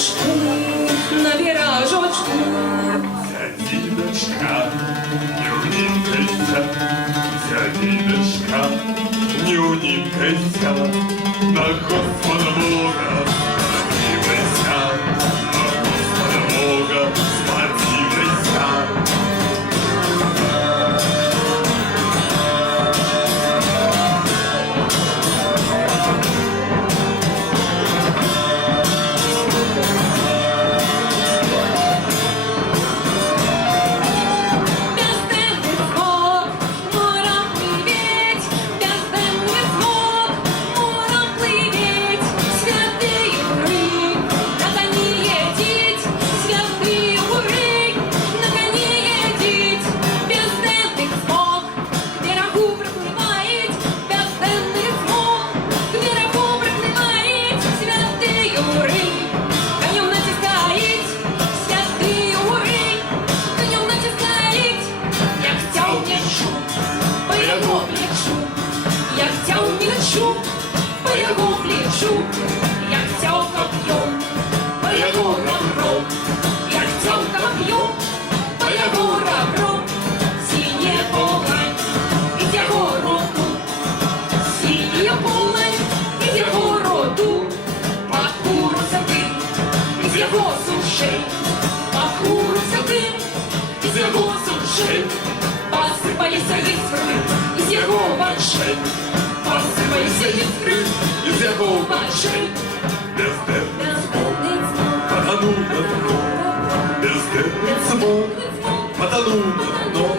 віражку, на віражочку. Ця дідочка не унікайся, ця дідочка не унікайся, на Господа Бога сподівайся, на Господа Бога сподівайся. По його плечу, як цялка б'єм, по його ребром, як цялка б'єм, по його ребром, синє поле із його роду, синє поле із його роду, пахуруся дим із його сушей, пахуруся дим із його сушей, посипалися іскри із його очей. Посипалися іскри із його очей. Безденний смог потонув на дно, безденний смог потонув на дно.